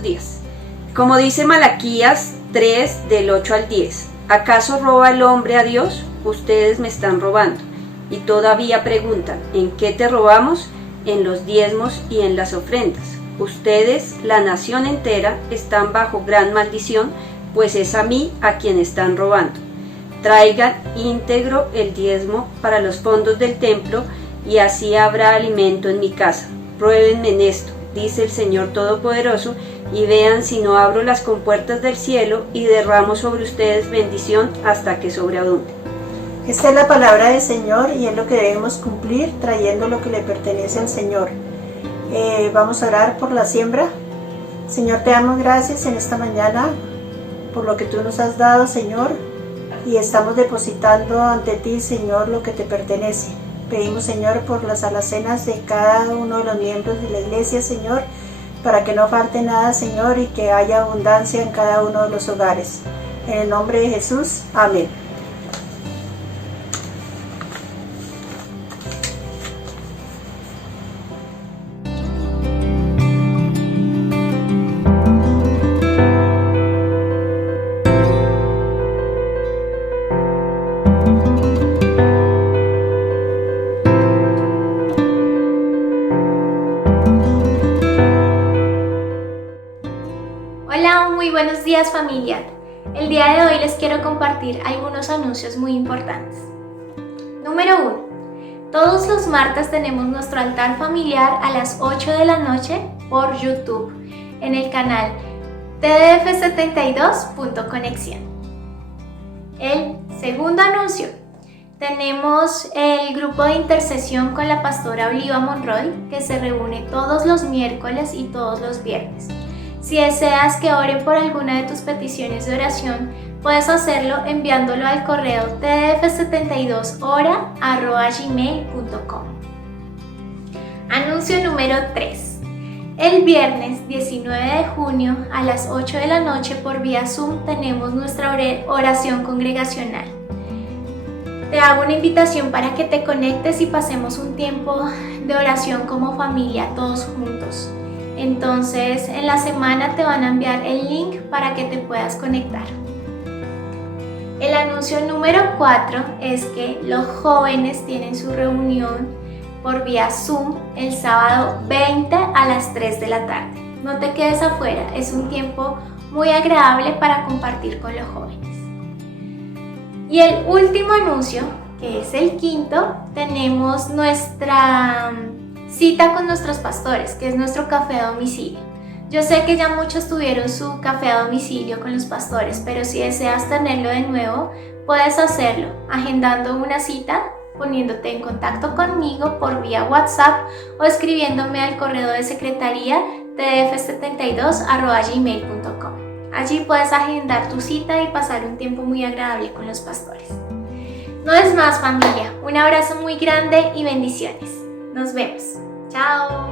buenos días. Como dice Malaquías 3 del 8 al 10, ¿acaso roba el hombre a Dios? Ustedes me están robando. Y todavía preguntan, ¿en qué te robamos? En los diezmos y en las ofrendas. Ustedes, la nación entera, están bajo gran maldición, pues es a mí a quien están robando. Traigan íntegro el diezmo para los fondos del templo, y así habrá alimento en mi casa. Pruébenme en esto, dice el Señor Todopoderoso, y vean si no abro las compuertas del cielo y derramo sobre ustedes bendición hasta que sobreabunde. Esta es la palabra del Señor y es lo que debemos cumplir, trayendo lo que le pertenece al Señor. Vamos a orar por la siembra. Señor, te damos gracias en esta mañana por lo que tú nos has dado, Señor, y estamos depositando ante ti, Señor, lo que te pertenece. Pedimos, Señor, por las alacenas de cada uno de los miembros de la iglesia, Señor, para que no falte nada, Señor, y que haya abundancia en cada uno de los hogares. En el nombre de Jesús, amén. Muy buenos días, familia. El día de hoy les quiero compartir algunos anuncios muy importantes. Número 1. Todos los martes tenemos nuestro altar familiar a las 8 de la noche por YouTube en el canal tdf72.conexión. El segundo anuncio. Tenemos el grupo de intercesión con la pastora Oliva Monroy, que se reúne todos los miércoles y todos los viernes. Si deseas que ore por alguna de tus peticiones de oración, puedes hacerlo enviándolo al correo tdf72ora@gmail.com. Anuncio número 3. El viernes 19 de junio a las 8 de la noche por vía Zoom tenemos nuestra oración congregacional. Te hago una invitación para que te conectes y pasemos un tiempo de oración como familia, todos juntos. Entonces, en la semana te van a enviar el link para que te puedas conectar. El anuncio número 4 es que los jóvenes tienen su reunión por vía Zoom el sábado 20 a las 3 de la tarde. No te quedes afuera, es un tiempo muy agradable para compartir con los jóvenes. Y el último anuncio, que es el quinto, tenemos nuestra cita con nuestros pastores, que es nuestro café a domicilio. Yo sé que ya muchos tuvieron su café a domicilio con los pastores, pero si deseas tenerlo de nuevo, puedes hacerlo agendando una cita, poniéndote en contacto conmigo por vía WhatsApp o escribiéndome al correo de secretaría tdf72@gmail.com. Allí puedes agendar tu cita y pasar un tiempo muy agradable con los pastores. No es más, familia, un abrazo muy grande y bendiciones. Nos vemos. Chao.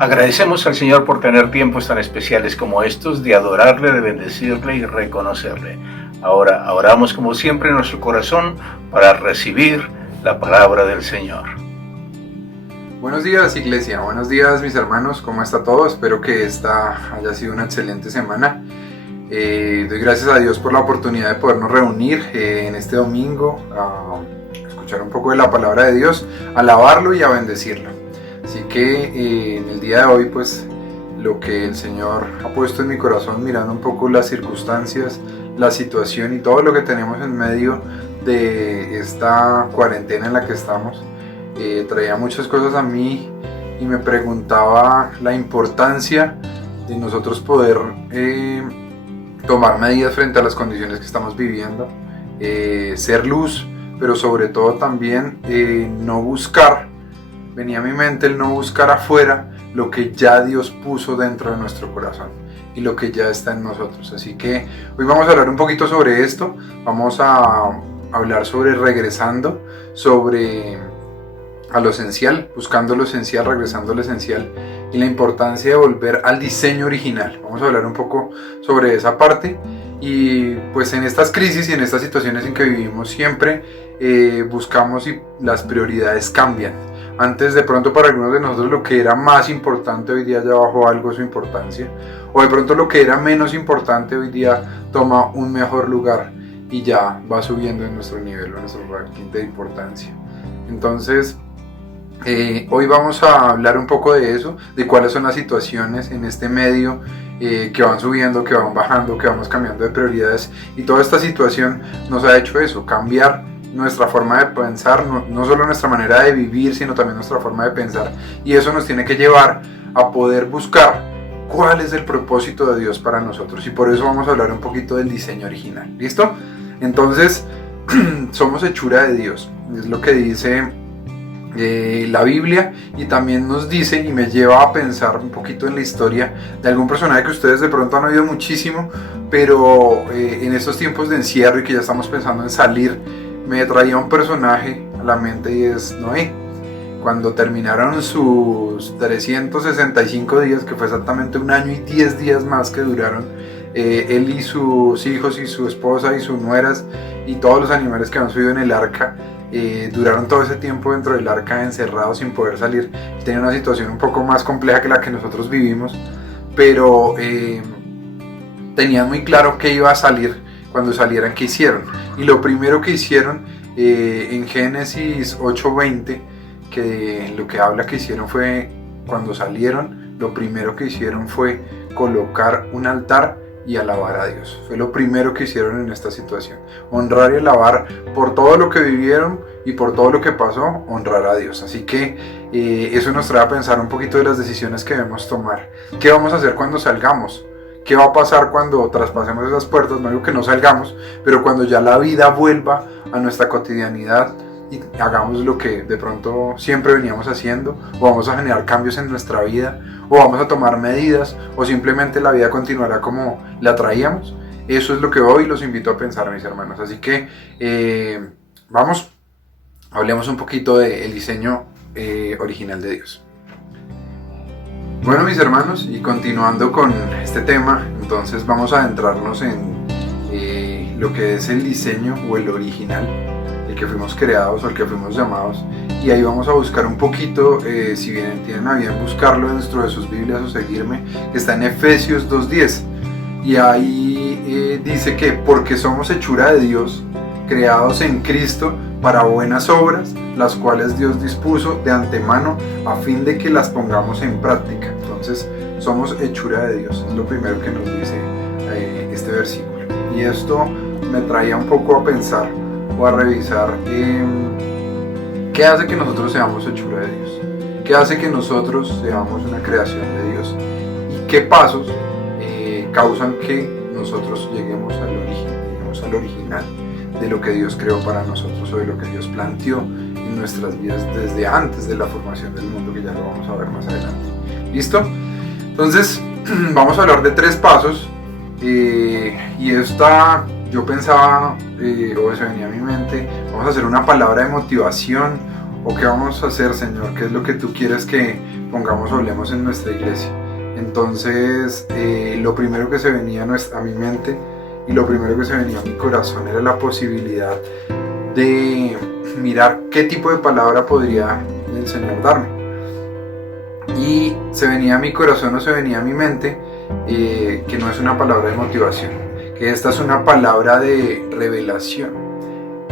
Agradecemos al Señor por tener tiempos tan especiales como estos, de adorarle, de bendecirle y reconocerle. Ahora oramos como siempre en nuestro corazón para recibir la palabra del Señor. Buenos días, iglesia. Buenos días, mis hermanos. ¿Cómo está todo? Espero que esta haya sido una excelente semana. Doy gracias a Dios por la oportunidad de podernos reunir en este domingo a escuchar un poco de la palabra de Dios, a alabarlo y a bendecirlo. Así que en el día de hoy, pues lo que el Señor ha puesto en mi corazón, mirando un poco las circunstancias, la situación y todo lo que tenemos en medio de esta cuarentena en la que estamos, traía muchas cosas a mí y me preguntaba la importancia de nosotros poder tomar medidas frente a las condiciones que estamos viviendo, ser luz, pero sobre todo también no buscar. Venía a mi mente el no buscar afuera lo que ya Dios puso dentro de nuestro corazón y lo que ya está en nosotros. Así que hoy vamos a hablar un poquito sobre esto. Vamos a hablar sobre regresando, sobre a lo esencial, buscando lo esencial, regresando a lo esencial y la importancia de volver al diseño original. Vamos a hablar un poco sobre esa parte. Y pues en estas crisis y en estas situaciones en que vivimos siempre buscamos y las prioridades cambian. Antes de pronto para algunos de nosotros lo que era más importante hoy día ya bajó algo su importancia, o de pronto lo que era menos importante hoy día toma un mejor lugar y ya va subiendo en nuestro nivel, en nuestro ranking de importancia. Entonces hoy vamos a hablar un poco de eso, de cuáles son las situaciones en este medio que van subiendo, que van bajando, que vamos cambiando de prioridades, y toda esta situación nos ha hecho eso, cambiar nuestra forma de pensar, no solo nuestra manera de vivir, sino también nuestra forma de pensar, y eso nos tiene que llevar a poder buscar cuál es el propósito de Dios para nosotros, y por eso vamos a hablar un poquito del diseño original. ¿Listo? Entonces somos hechura de Dios, es lo que dice la Biblia, y también nos dice y me lleva a pensar un poquito en la historia de algún personaje que ustedes de pronto han oído muchísimo, pero en estos tiempos de encierro y que ya estamos pensando en salir, me traía un personaje a la mente, y es Noé. Cuando terminaron sus 365 días, que fue exactamente 1 año y 10 días más que duraron, él y sus hijos y su esposa y sus nueras y todos los animales que han subido en el arca, duraron todo ese tiempo dentro del arca encerrados sin poder salir. Tenía una situación un poco más compleja que la que nosotros vivimos, pero tenían muy claro que iba a salir. Cuando salieran, ¿qué hicieron? Y lo primero que hicieron en Génesis 8:20, que lo que habla que hicieron fue, cuando salieron, lo primero que hicieron fue colocar un altar y alabar a Dios. Fue lo primero que hicieron en esta situación. Honrar y alabar por todo lo que vivieron y por todo lo que pasó, honrar a Dios. Así que eso nos trae a pensar un poquito de las decisiones que debemos tomar. ¿Qué vamos a hacer cuando salgamos? ¿Qué va a pasar cuando traspasemos esas puertas? No digo que no salgamos, pero cuando ya la vida vuelva a nuestra cotidianidad y hagamos lo que de pronto siempre veníamos haciendo, o vamos a generar cambios en nuestra vida, o vamos a tomar medidas, o simplemente la vida continuará como la traíamos. Eso es lo que hoy los invito a pensar, mis hermanos. Así que vamos, hablemos un poquito del diseño original de Dios. Bueno, mis hermanos, y continuando con este tema, entonces vamos a adentrarnos en lo que es el diseño o el original, el que fuimos creados o el que fuimos llamados, y ahí vamos a buscar un poquito, si bien tienen a bien buscarlo dentro de sus Biblias o seguirme, que está en Efesios 2:10, y ahí dice que porque somos hechura de Dios, creados en Cristo para buenas obras, las cuales Dios dispuso de antemano a fin de que las pongamos en práctica. Entonces somos hechura de Dios, es lo primero que nos dice este versículo, y esto me traía un poco a pensar o a revisar qué hace que nosotros seamos hechura de Dios, qué hace que nosotros seamos una creación de Dios, y qué pasos causan que nosotros lleguemos al origen, al original de lo que Dios creó para nosotros, o de lo que Dios planteó en nuestras vidas desde antes de la formación del mundo, que ya lo vamos a ver más adelante. ¿Listo? Entonces vamos a hablar de 3 pasos, y esta, yo pensaba, o se venía a mi mente, vamos a hacer una palabra de motivación ¿O qué vamos a hacer, Señor? ¿Qué es lo que tú quieres que pongamos o hablemos en nuestra iglesia? Entonces, lo primero que se venía a mi mente y lo primero que se venía a mi corazón era la posibilidad de mirar qué tipo de palabra podría el Señor darme. Y se venía a mi corazón o se venía a mi mente que no es una palabra de motivación, que esta es una palabra de revelación.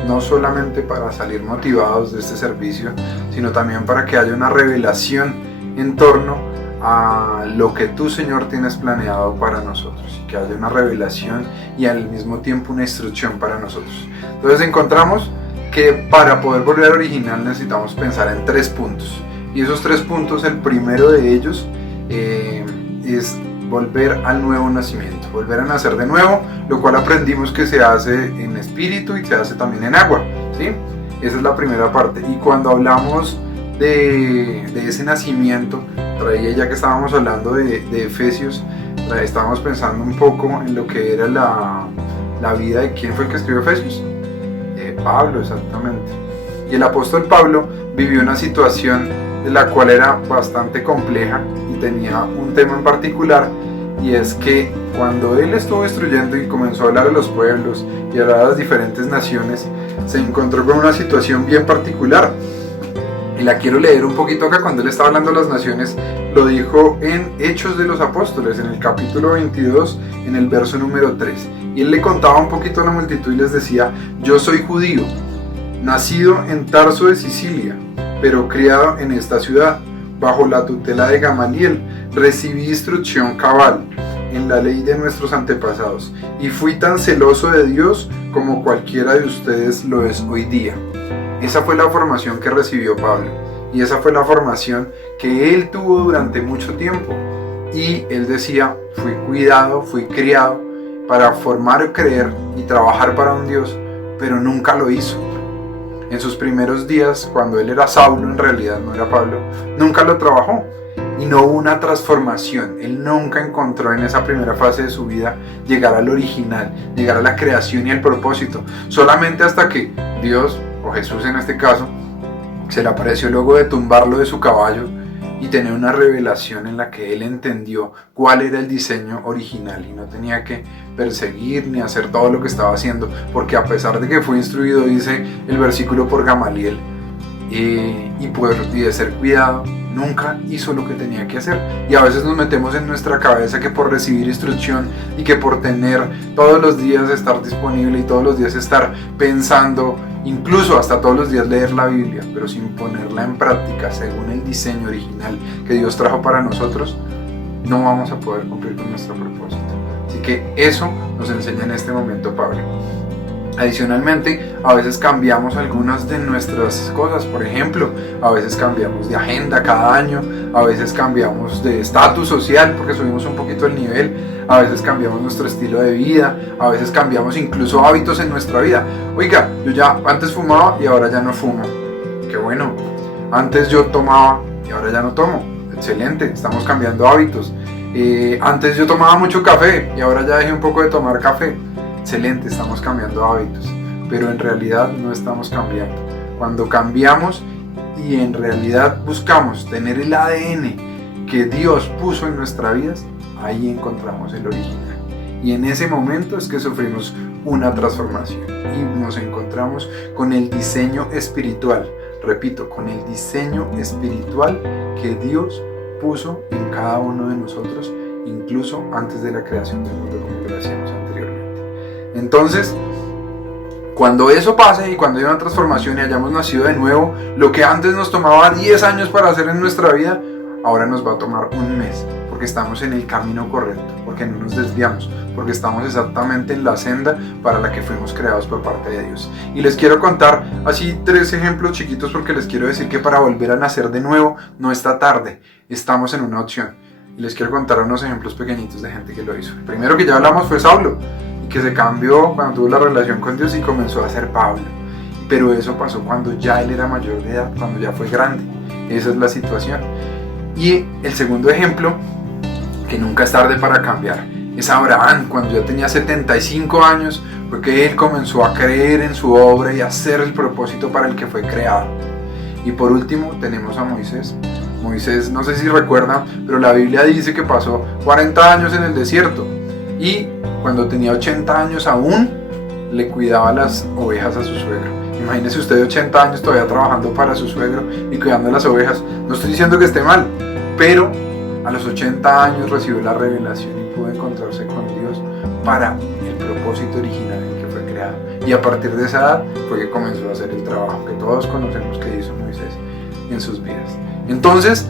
No solamente para salir motivados de este servicio, sino también para que haya una revelación en torno a lo que tú, Señor, tienes planeado para nosotros, y que haya una revelación y al mismo tiempo una instrucción para nosotros. Entonces encontramos que para poder volver al original necesitamos pensar en 3 puntos, y esos 3 puntos, el primero de ellos es volver al nuevo nacimiento, volver a nacer de nuevo, lo cual aprendimos que se hace en espíritu y se hace también en agua, ¿sí? Esa es la primera parte. Y cuando hablamos de ese nacimiento, traía, ya que estábamos hablando de Efesios, estábamos pensando un poco en lo que era la vida de quién fue el que escribió Efesios, Pablo, exactamente. Y el apóstol Pablo vivió una situación de la cual era bastante compleja y tenía un tema en particular, y es que cuando él estuvo instruyendo y comenzó a hablar a los pueblos y a hablar a las diferentes naciones, se encontró con una situación bien particular, y la quiero leer un poquito acá. Cuando él estaba hablando a las naciones, lo dijo en Hechos de los Apóstoles, en el capítulo 22, en el verso número 3, y él le contaba un poquito a la multitud y les decía: yo soy judío, nacido en Tarso de Sicilia, pero criado en esta ciudad, bajo la tutela de Gamaliel, recibí instrucción cabal en la ley de nuestros antepasados, y fui tan celoso de Dios como cualquiera de ustedes lo es hoy día. Esa fue la formación que recibió Pablo, y esa fue la formación que él tuvo durante mucho tiempo. Y él decía: fui cuidado, fui criado para formar, creer y trabajar para un Dios, pero nunca lo hizo. En sus primeros días, cuando él era Saulo, en realidad no era Pablo, nunca lo trabajó y no hubo una transformación. Él nunca encontró en esa primera fase de su vida llegar al original, llegar a la creación y al propósito, solamente hasta que Dios, o Jesús en este caso, se le apareció luego de tumbarlo de su caballo y tener una revelación en la que él entendió cuál era el diseño original y no tenía que perseguir ni hacer todo lo que estaba haciendo, porque a pesar de que fue instruido, dice el versículo, por Gamaliel, y de ser cuidado, nunca hizo lo que tenía que hacer. Y a veces nos metemos en nuestra cabeza que por recibir instrucción y que por tener todos los días estar disponible y todos los días estar pensando, incluso hasta todos los días leer la Biblia, pero sin ponerla en práctica según el diseño original que Dios trajo para nosotros, no vamos a poder cumplir con nuestro propósito. Así que eso nos enseña en este momento Pablo. Adicionalmente, a veces cambiamos algunas de nuestras cosas. Por ejemplo, a veces cambiamos de agenda cada año, a veces cambiamos de estatus social porque subimos un poquito el nivel, a veces cambiamos nuestro estilo de vida, a veces cambiamos incluso hábitos en nuestra vida. Oiga, yo ya antes fumaba y ahora ya no fumo. Qué bueno. Antes yo tomaba y ahora ya no tomo. Excelente, estamos cambiando hábitos. Antes yo tomaba mucho café y ahora ya dejé un poco de tomar café. Excelente, estamos cambiando hábitos, pero en realidad no estamos cambiando. Cuando cambiamos y en realidad buscamos tener el ADN que Dios puso en nuestras vidas, ahí encontramos el original. Y en ese momento es que sufrimos una transformación y nos encontramos con el diseño espiritual. Repito, con el diseño espiritual que Dios puso en cada uno de nosotros, incluso antes de la creación del mundo, como lo decíamos anteriormente. Entonces, cuando eso pase y cuando haya una transformación y hayamos nacido de nuevo, lo que antes nos tomaba 10 años para hacer en nuestra vida, ahora nos va a tomar un mes, porque estamos en el camino correcto, porque no nos desviamos, porque estamos exactamente en la senda para la que fuimos creados por parte de Dios. Y les quiero contar así 3 ejemplos chiquitos, porque les quiero decir que para volver a nacer de nuevo no está tarde, estamos en una opción. Y les quiero contar unos ejemplos pequeñitos de gente que lo hizo. El primero que ya hablamos fue Saulo, que se cambió cuando tuvo la relación con Dios y comenzó a ser Pablo. Pero eso pasó cuando ya él era mayor de edad, cuando ya fue grande. Esa es la situación. Y el segundo ejemplo, que nunca es tarde para cambiar, es Abraham. Cuando ya tenía 75 años, fue que él comenzó a creer en su obra y a hacer el propósito para el que fue creado. Y por último tenemos a Moisés. Moisés, no sé si recuerdan, pero la Biblia dice que pasó 40 años en el desierto y cuando tenía 80 años aún le cuidaba las ovejas a su suegro. Imagínese usted 80 años todavía trabajando para su suegro y cuidando las ovejas. No estoy diciendo que esté mal, pero a los 80 años recibió la revelación y pudo encontrarse con Dios para el propósito original en que fue creado. Y a partir de esa edad fue que comenzó a hacer el trabajo que todos conocemos que hizo Moisés en sus vidas. Entonces,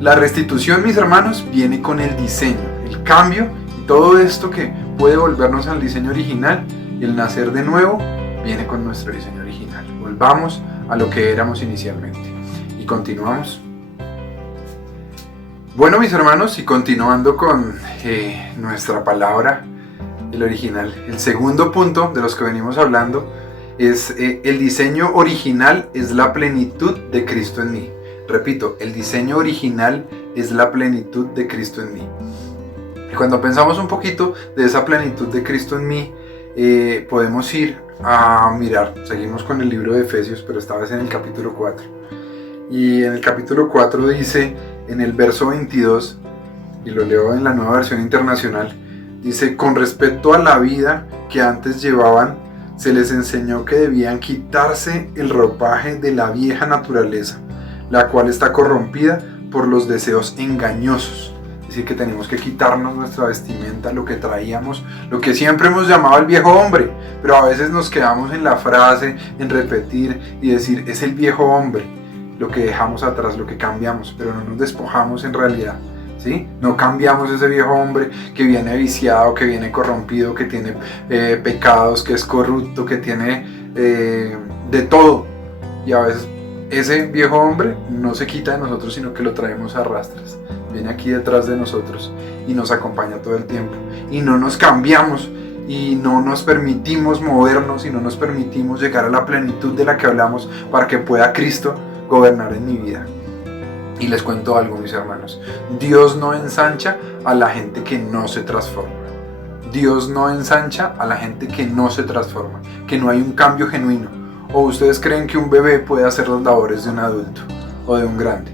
la restitución, mis hermanos, viene con el diseño, el cambio y todo esto que puede volvernos al diseño original. Y el nacer de nuevo viene con nuestro diseño original. Volvamos a lo que éramos inicialmente. Y continuamos. Bueno, mis hermanos, y continuando con nuestra palabra, el original. El segundo punto de los que venimos hablando es el diseño original es la plenitud de Cristo en mí. Repito, el diseño original es la plenitud de Cristo en mí. Y cuando pensamos un poquito de esa plenitud de Cristo en mí, podemos ir a mirar, seguimos con el libro de Efesios, pero esta vez en el capítulo 4. Y en el capítulo 4 dice, en el verso 22, y lo leo en la Nueva Versión Internacional, dice, con respecto a la vida que antes llevaban, se les enseñó que debían quitarse el ropaje de la vieja naturaleza, la cual está corrompida por los deseos engañosos. Es decir, que tenemos que quitarnos nuestra vestimenta, lo que traíamos, lo que siempre hemos llamado el viejo hombre, pero a veces nos quedamos en la frase, en repetir y decir, es el viejo hombre, lo que dejamos atrás, lo que cambiamos, pero no nos despojamos en realidad, ¿sí? No cambiamos ese viejo hombre que viene viciado, que viene corrompido, que tiene pecados, que es corrupto, que tiene de todo, y a veces ese viejo hombre no se quita de nosotros, sino que lo traemos a rastras. Viene aquí detrás de nosotros y nos acompaña todo el tiempo. Y no nos cambiamos y no nos permitimos movernos y no nos permitimos llegar a la plenitud de la que hablamos para que pueda Cristo gobernar en mi vida. Y les cuento algo, mis hermanos. Dios no ensancha a la gente que no se transforma. Dios no ensancha a la gente que no se transforma, que no hay un cambio genuino. ¿O ustedes creen que un bebé puede hacer las labores de un adulto o de un grande?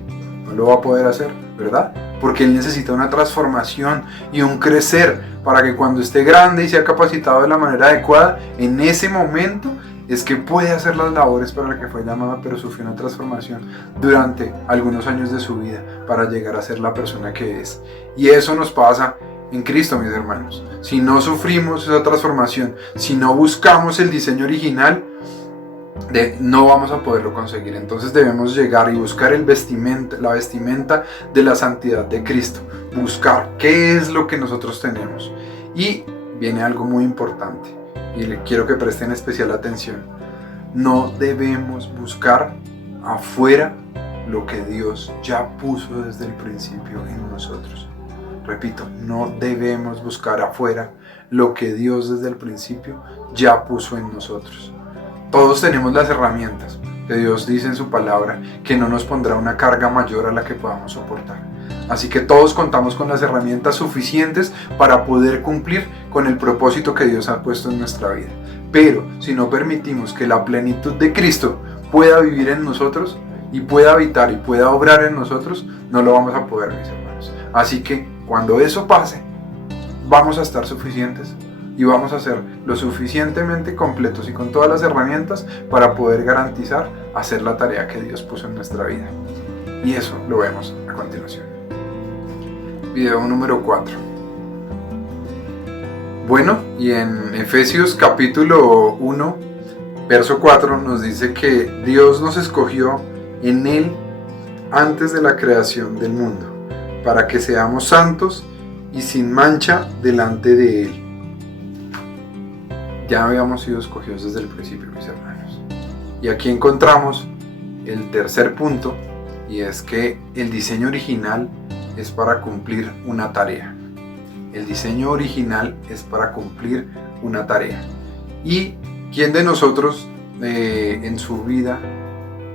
No lo va a poder hacer, ¿verdad? Porque él necesita una transformación y un crecer para que cuando esté grande y sea capacitado de la manera adecuada, en ese momento es que puede hacer las labores para las que fue llamado, pero sufrió una transformación durante algunos años de su vida para llegar a ser la persona que es. Y eso nos pasa en Cristo, mis hermanos. Si no sufrimos esa transformación, si no buscamos el diseño original, no vamos a poderlo conseguir. Entonces debemos llegar y buscar la vestimenta de la santidad de Cristo, buscar qué es lo que nosotros tenemos. Y viene algo muy importante y le quiero que presten especial atención. No debemos buscar afuera lo que Dios ya puso desde el principio en nosotros. Repito, no debemos buscar afuera lo que Dios desde el principio ya puso en nosotros. Todos tenemos las herramientas que Dios dice en su palabra que no nos pondrá una carga mayor a la que podamos soportar. Así que todos contamos con las herramientas suficientes para poder cumplir con el propósito que Dios ha puesto en nuestra vida. Pero si no permitimos que la plenitud de Cristo pueda vivir en nosotros y pueda habitar y pueda obrar en nosotros, no lo vamos a poder, mis hermanos. Así que cuando eso pase, vamos a estar suficientes y vamos a ser lo suficientemente completos y con todas las herramientas para poder garantizar hacer la tarea que Dios puso en nuestra vida. Y eso lo vemos a continuación. Video número 4. Bueno, y en Efesios capítulo 1, verso 4 nos dice que Dios nos escogió en Él antes de la creación del mundo, para que seamos santos y sin mancha delante de Él. Ya habíamos sido escogidos desde el principio, mis hermanos. Y aquí encontramos el tercer punto, y es que el diseño original es para cumplir una tarea. El diseño original es para cumplir una tarea. ¿Y quién de nosotros en su vida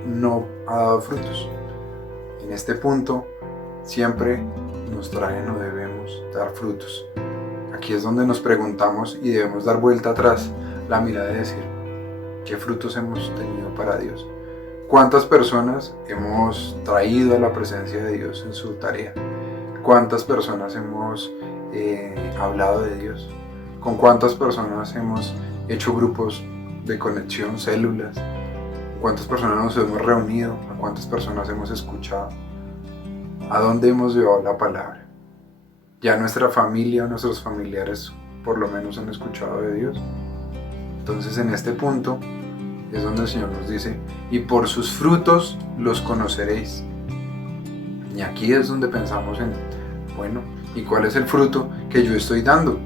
no ha dado frutos? En este punto, siempre nos traen o debemos dar frutos. Aquí es donde nos preguntamos y debemos dar vuelta atrás la mirada y decir, ¿qué frutos hemos tenido para Dios? ¿Cuántas personas hemos traído a la presencia de Dios en su tarea? ¿Cuántas personas hemos hablado de Dios? ¿Con cuántas personas hemos hecho grupos de conexión, células? ¿Cuántas personas nos hemos reunido? ¿A cuántas personas hemos escuchado? ¿A dónde hemos llevado la palabra? ¿Ya nuestra familia o nuestros familiares por lo menos han escuchado de Dios? Entonces en este punto es donde el Señor nos dice, y por sus frutos los conoceréis. Y aquí es donde pensamos en, bueno, ¿y cuál es el fruto que yo estoy dando?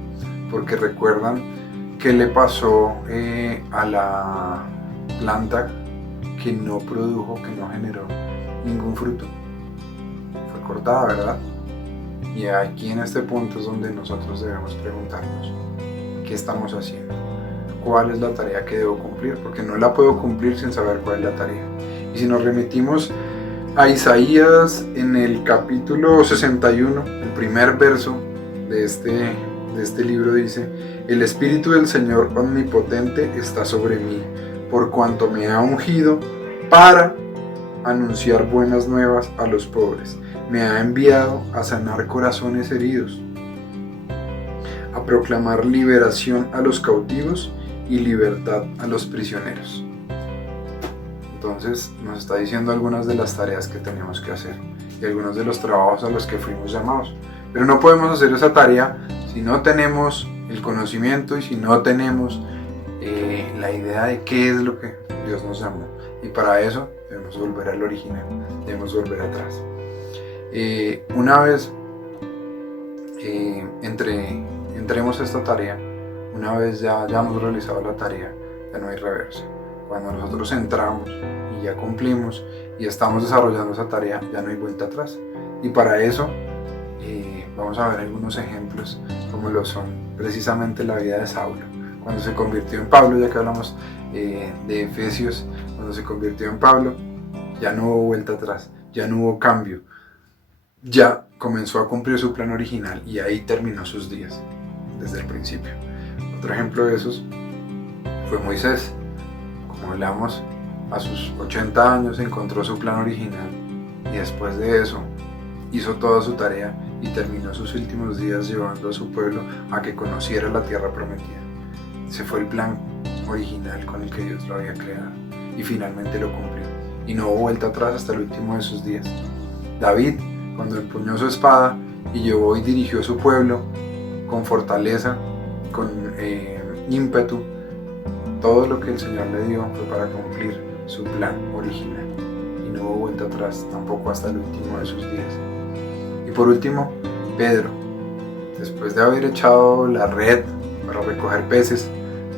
Porque recuerdan qué le pasó a la planta que no produjo, que no generó ningún fruto. Fue cortada, ¿verdad? Y aquí en este punto es donde nosotros debemos preguntarnos, ¿qué estamos haciendo? ¿Cuál es la tarea que debo cumplir? Porque no la puedo cumplir sin saber cuál es la tarea. Y si nos remitimos a Isaías en el capítulo 61, el primer verso de este libro dice: el Espíritu del Señor Omnipotente está sobre mí, por cuanto me ha ungido para anunciar buenas nuevas a los pobres. Me ha enviado a sanar corazones heridos, a proclamar liberación a los cautivos y libertad a los prisioneros. Entonces nos está diciendo algunas de las tareas que tenemos que hacer y algunos de los trabajos a los que fuimos llamados. Pero no podemos hacer esa tarea si no tenemos el conocimiento y si no tenemos la idea de qué es lo que Dios nos llamó. Y para eso debemos volver al original, debemos volver atrás. Una vez entremos a esta tarea, una vez ya hemos realizado la tarea, ya no hay reversa. Cuando nosotros entramos y ya cumplimos y estamos desarrollando esa tarea, ya no hay vuelta atrás. Y para eso vamos a ver algunos ejemplos como lo son precisamente la vida de Saulo. Cuando se convirtió en Pablo, ya que hablamos de Efesios, cuando se convirtió en Pablo, ya no hubo vuelta atrás, ya no hubo cambio. Ya comenzó a cumplir su plan original y ahí terminó sus días, desde el principio. Otro ejemplo de esos fue Moisés. Como hablamos, a sus 80 años encontró su plan original y después de eso hizo toda su tarea y terminó sus últimos días llevando a su pueblo a que conociera la tierra prometida. Ese fue el plan original con el que Dios lo había creado y finalmente lo cumplió. Y no hubo vuelta atrás hasta el último de sus días. David, cuando empuñó su espada y llevó y dirigió a su pueblo con fortaleza, con ímpetu, todo lo que el Señor le dio fue para cumplir su plan original. Y no hubo vuelta atrás tampoco hasta el último de sus días. Y por último, Pedro, después de haber echado la red para recoger peces,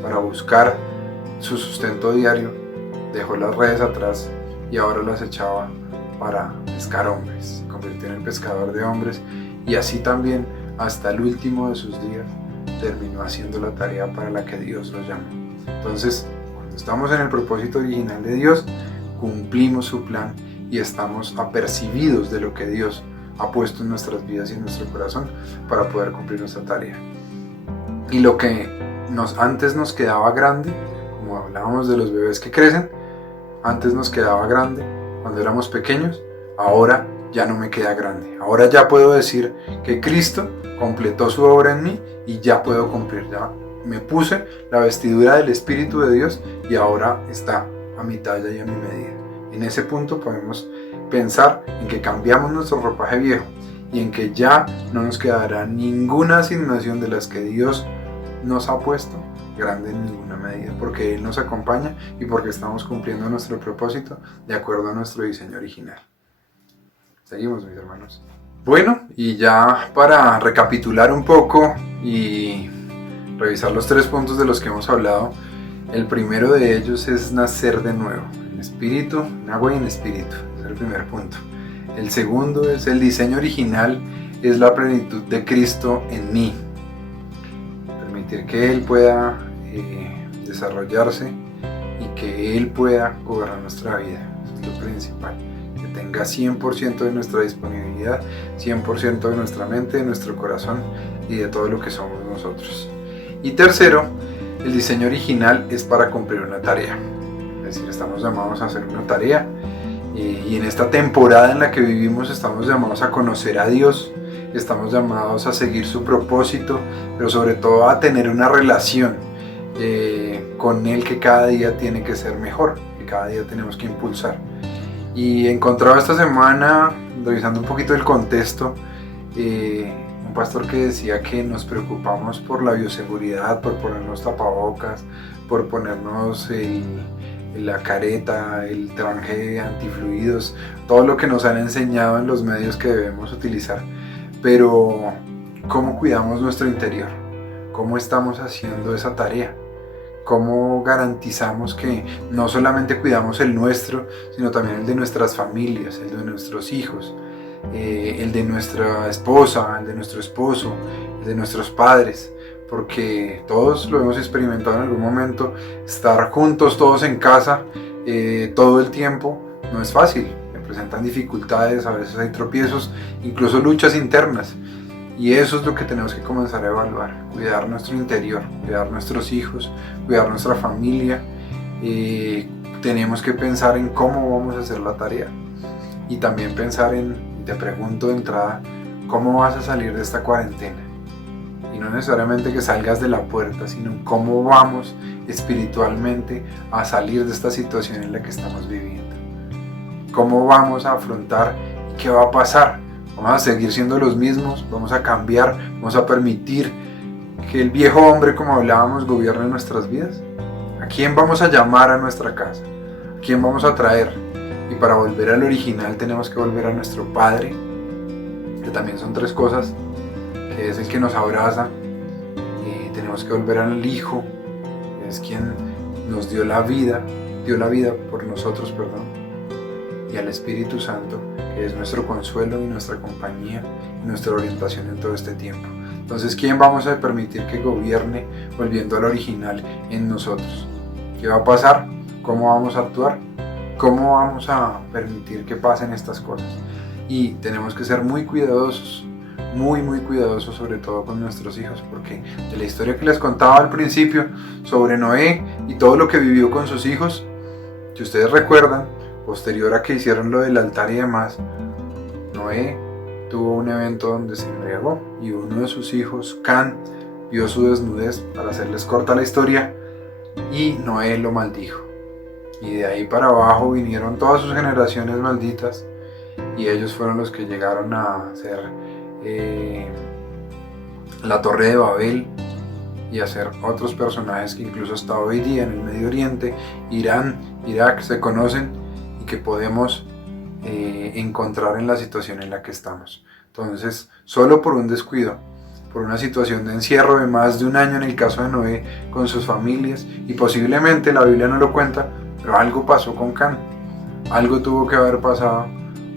para buscar su sustento diario, dejó las redes atrás y ahora las echaba para pescar hombres. Se convirtió en el pescador de hombres y así también hasta el último de sus días terminó haciendo la tarea para la que Dios lo llamó. Entonces, cuando estamos en el propósito original de Dios, cumplimos su plan y estamos apercibidos de lo que Dios ha puesto en nuestras vidas y en nuestro corazón para poder cumplir nuestra tarea. Y lo que antes nos quedaba grande, como hablábamos de los bebés que crecen, antes nos quedaba grande cuando éramos pequeños, ahora ya no me queda grande. Ahora ya puedo decir que Cristo completó su obra en mí y ya puedo cumplir. Ya me puse la vestidura del Espíritu de Dios y ahora está a mi talla y a mi medida. En ese punto podemos pensar en que cambiamos nuestro ropaje viejo y en que ya no nos quedará ninguna asignación de las que Dios nos ha puesto grande en ninguna medida, porque Él nos acompaña y porque estamos cumpliendo nuestro propósito de acuerdo a nuestro diseño original. Seguimos, mis hermanos. Bueno, y ya para recapitular un poco y revisar los 3 puntos de los que hemos hablado, el primero de ellos es nacer de nuevo, en espíritu, en agua y en espíritu. Ese es el primer punto. El segundo es el diseño original, es la plenitud de Cristo en mí. Permitir que Él pueda desarrollarse y que Él pueda gobernar nuestra vida. Eso es lo principal. Que tenga 100% de nuestra disponibilidad, 100% de nuestra mente, de nuestro corazón y de todo lo que somos nosotros. Y tercero, el diseño original es para cumplir una tarea. Es decir, estamos llamados a hacer una tarea Y en esta temporada en la que vivimos estamos llamados a conocer a Dios, estamos llamados a seguir su propósito, pero sobre todo a tener una relación con Él que cada día tiene que ser mejor, que cada día tenemos que impulsar. Y encontraba esta semana, revisando un poquito el contexto, un pastor que decía que nos preocupamos por la bioseguridad, por ponernos tapabocas, por ponernos la careta, el traje antifluidos, todo lo que nos han enseñado en los medios que debemos utilizar. Pero, ¿cómo cuidamos nuestro interior? ¿Cómo estamos haciendo esa tarea? ¿Cómo garantizamos que no solamente cuidamos el nuestro, sino también el de nuestras familias, el de nuestros hijos, el de nuestra esposa, el de nuestro esposo, el de nuestros padres? Porque todos lo hemos experimentado en algún momento, estar juntos todos en casa todo el tiempo no es fácil, me presentan dificultades, a veces hay tropiezos, incluso luchas internas, y eso es lo que tenemos que comenzar a evaluar, cuidar nuestro interior, cuidar nuestros hijos, cuidar nuestra familia. Tenemos que pensar en cómo vamos a hacer la tarea y también pensar te pregunto de entrada, ¿cómo vas a salir de esta cuarentena? Y no necesariamente que salgas de la puerta, sino cómo vamos espiritualmente a salir de esta situación en la que estamos viviendo. ¿Cómo vamos a afrontar y qué va a pasar? ¿Vamos a seguir siendo los mismos? ¿Vamos a cambiar? ¿Vamos a permitir que el viejo hombre, como hablábamos, gobierne nuestras vidas? ¿A quién vamos a llamar a nuestra casa? ¿A quién vamos a traer? Y para volver al original tenemos que volver a nuestro Padre, que también son tres cosas, que es el que nos abraza, y tenemos que volver al Hijo, que es quien nos dio la vida por nosotros, y al Espíritu Santo, que es nuestro consuelo y nuestra compañía y nuestra orientación en todo este tiempo. Entonces, ¿quién vamos a permitir que gobierne volviendo al original en nosotros? ¿Qué va a pasar? ¿Cómo vamos a actuar? ¿Cómo vamos a permitir que pasen estas cosas? Y tenemos que ser muy cuidadosos, muy cuidadosos, sobre todo con nuestros hijos, porque de la historia que les contaba al principio sobre Noé y todo lo que vivió con sus hijos, si ustedes recuerdan, posterior a que hicieron lo del altar y demás, Noé tuvo un evento donde se embriagó y uno de sus hijos, Can, vio su desnudez, para hacerles corta la historia, y Noé lo maldijo. Y de ahí para abajo vinieron todas sus generaciones malditas, y ellos fueron los que llegaron a hacer la Torre de Babel y a ser otros personajes que incluso hasta hoy día en el Medio Oriente, Irán, Irak, se conocen y que podemos encontrar en la situación en la que estamos. Entonces, solo por un descuido, por una situación de encierro de más de un año en el caso de Noé con sus familias, y posiblemente la Biblia no lo cuenta, pero algo pasó con Can, algo tuvo que haber pasado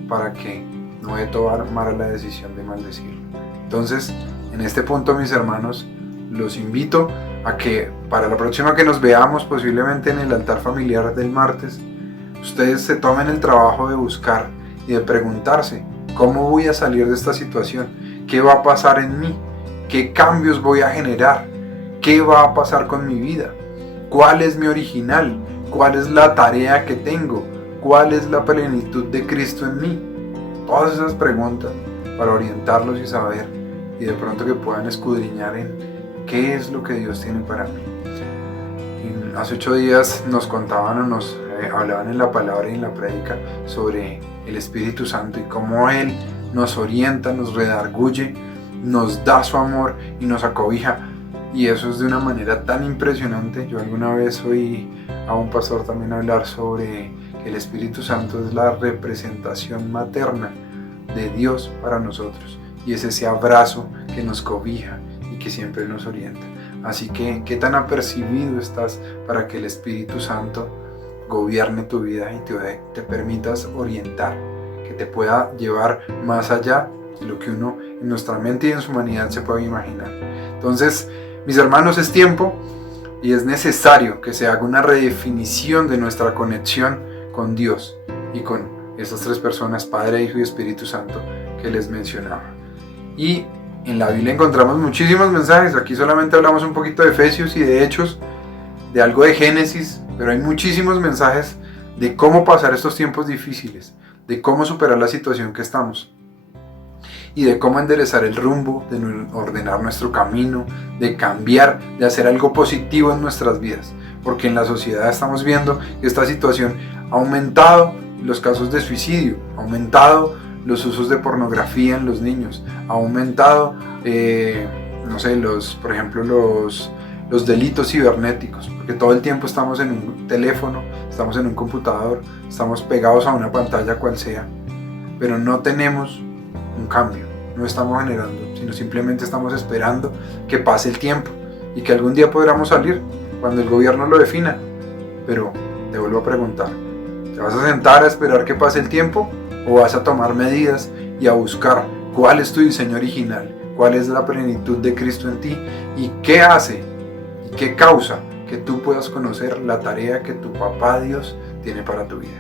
para que Noé tomara la decisión de maldecirlo. Entonces, en este punto, mis hermanos, los invito a que para la próxima que nos veamos, posiblemente en el altar familiar del martes, ustedes se tomen el trabajo de buscar y de preguntarse, ¿cómo voy a salir de esta situación? ¿Qué va a pasar en mí? ¿Qué cambios voy a generar? ¿Qué va a pasar con mi vida? ¿Cuál es mi original? ¿Cuál es la tarea que tengo? ¿Cuál es la plenitud de Cristo en mí? Todas esas preguntas para orientarlos y saber, y de pronto que puedan escudriñar en qué es lo que Dios tiene para mí. Hace 8 días nos contaban o nos hablaban en la palabra y en la prédica sobre el Espíritu Santo y cómo Él nos orienta, nos redarguye, nos da su amor y nos acobija, y eso es de una manera tan impresionante. Yo alguna vez oí a un pastor también hablar sobre que el Espíritu Santo es la representación materna de Dios para nosotros, y es ese abrazo que nos cobija y que siempre nos orienta. Así que, ¿qué tan apercibido estás para que el Espíritu Santo gobierne tu vida y te permitas orientar, que te pueda llevar más allá de lo que uno en nuestra mente y en su humanidad se puede imaginar? Entonces, mis hermanos, es tiempo y es necesario que se haga una redefinición de nuestra conexión con Dios y con estas tres personas, Padre, Hijo y Espíritu Santo, que les mencionaba. Y en la Biblia encontramos muchísimos mensajes. Aquí solamente hablamos un poquito de Efesios y de Hechos, de algo de Génesis, pero hay muchísimos mensajes de cómo pasar estos tiempos difíciles, de cómo superar la situación que estamos y de cómo enderezar el rumbo, de ordenar nuestro camino, de cambiar, de hacer algo positivo en nuestras vidas. Porque en la sociedad estamos viendo que esta situación ha aumentado los casos de suicidio, ha aumentado los usos de pornografía en los niños, ha aumentado, por ejemplo, los delitos cibernéticos, porque todo el tiempo estamos en un teléfono, estamos en un computador, estamos pegados a una pantalla cual sea, pero no tenemos un cambio, no estamos generando, sino simplemente estamos esperando que pase el tiempo y que algún día podamos salir cuando el gobierno lo defina. Pero te vuelvo a preguntar, ¿te vas a sentar a esperar que pase el tiempo o vas a tomar medidas y a buscar cuál es tu diseño original, cuál es la plenitud de Cristo en ti y qué hace y qué causa que tú puedas conocer la tarea que tu papá Dios tiene para tu vida?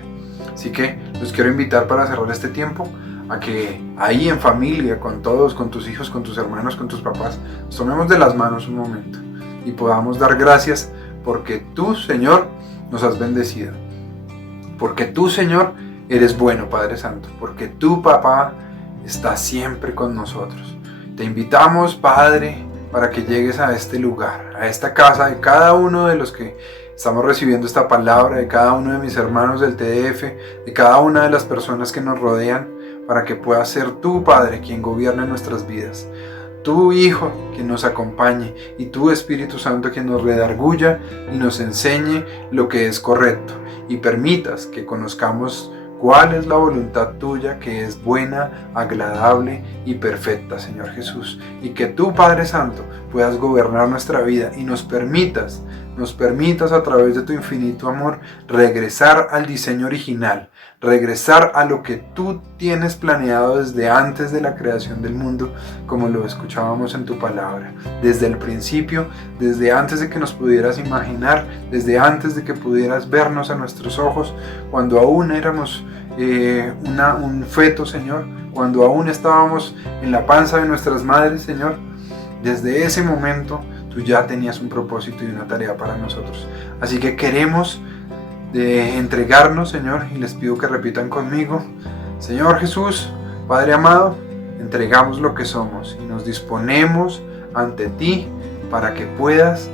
Así que los quiero invitar para cerrar este tiempo a que ahí en familia, con todos, con tus hijos, con tus hermanos, con tus papás, nos tomemos de las manos un momento y podamos dar gracias porque tú, Señor, nos has bendecido. Porque tú, Señor, eres bueno, Padre Santo. Porque tú, Papá, estás siempre con nosotros. Te invitamos, Padre, para que llegues a este lugar, a esta casa de cada uno de los que estamos recibiendo esta palabra, de cada uno de mis hermanos del TDF, de cada una de las personas que nos rodean, para que puedas ser tú, Padre, quien gobierne nuestras vidas. Tu Hijo que nos acompañe y tu Espíritu Santo que nos redarguya y nos enseñe lo que es correcto y permitas que conozcamos cuál es la voluntad tuya que es buena, agradable y perfecta, Señor Jesús, y que tú, Padre Santo, puedas gobernar nuestra vida y nos permitas a través de tu infinito amor regresar al diseño original, regresar a lo que tú tienes planeado desde antes de la creación del mundo, como lo escuchábamos en tu palabra, desde el principio, desde antes de que nos pudieras imaginar, desde antes de que pudieras vernos a nuestros ojos, cuando aún éramos un feto, Señor, cuando aún estábamos en la panza de nuestras madres, Señor. Desde ese momento tú ya tenías un propósito y una tarea para nosotros. Así que queremos entregarnos, Señor, y les pido que repitan conmigo: Señor Jesús, Padre amado, entregamos lo que somos y nos disponemos ante ti para que puedas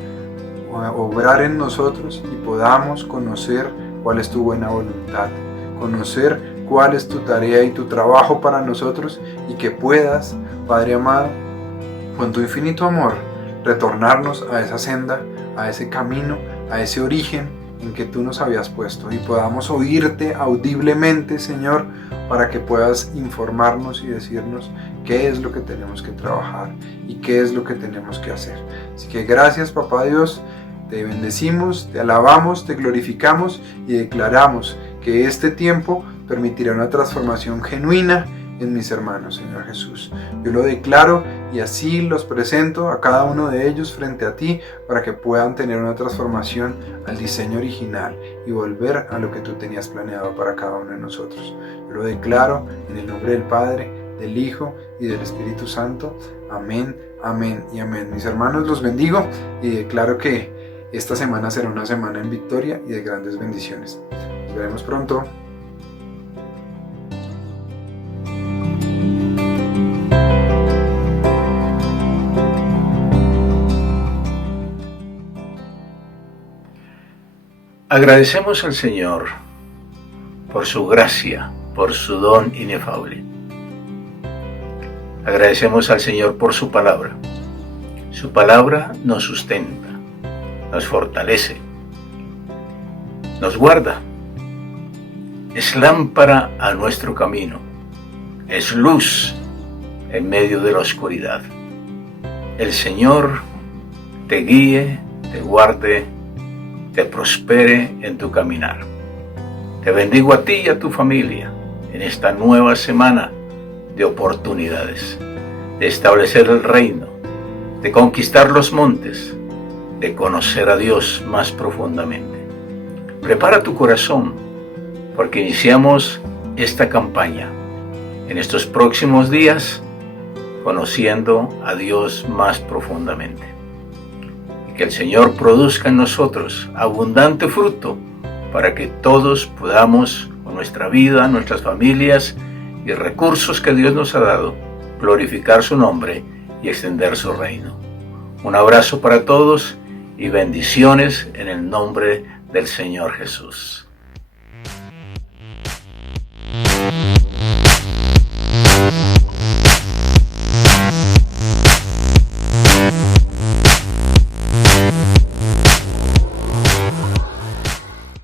obrar en nosotros y podamos conocer cuál es tu buena voluntad, conocer cuál es tu tarea y tu trabajo para nosotros, y que puedas, Padre amado, con tu infinito amor, retornarnos a esa senda, a ese camino, a ese origen en que tú nos habías puesto, y podamos oírte audiblemente, Señor, para que puedas informarnos y decirnos qué es lo que tenemos que trabajar y qué es lo que tenemos que hacer. Así que gracias, Papá Dios, te bendecimos, te alabamos, te glorificamos y declaramos que este tiempo permitirá una transformación genuina en mis hermanos, Señor Jesús. Yo lo declaro y así los presento a cada uno de ellos frente a ti para que puedan tener una transformación al diseño original y volver a lo que tú tenías planeado para cada uno de nosotros. Yo lo declaro en el nombre del Padre, del Hijo y del Espíritu Santo. Amén, amén y amén. Mis hermanos, los bendigo y declaro que esta semana será una semana en victoria y de grandes bendiciones. Nos veremos pronto. Agradecemos al Señor por su gracia, por su don inefable. Agradecemos al Señor por su palabra. Su palabra nos sustenta, nos fortalece, nos guarda. Es lámpara a nuestro camino, es luz en medio de la oscuridad. El Señor te guíe, te guarde, te prospere en tu caminar. Te bendigo a ti y a tu familia en esta nueva semana de oportunidades, de establecer el reino, de conquistar los montes, de conocer a Dios más profundamente. Prepara tu corazón, porque iniciamos esta campaña en estos próximos días conociendo a Dios más profundamente. Y que el Señor produzca en nosotros abundante fruto para que todos podamos con nuestra vida, nuestras familias y recursos que Dios nos ha dado, glorificar su nombre y extender su reino. Un abrazo para todos y bendiciones en el nombre del Señor Jesús.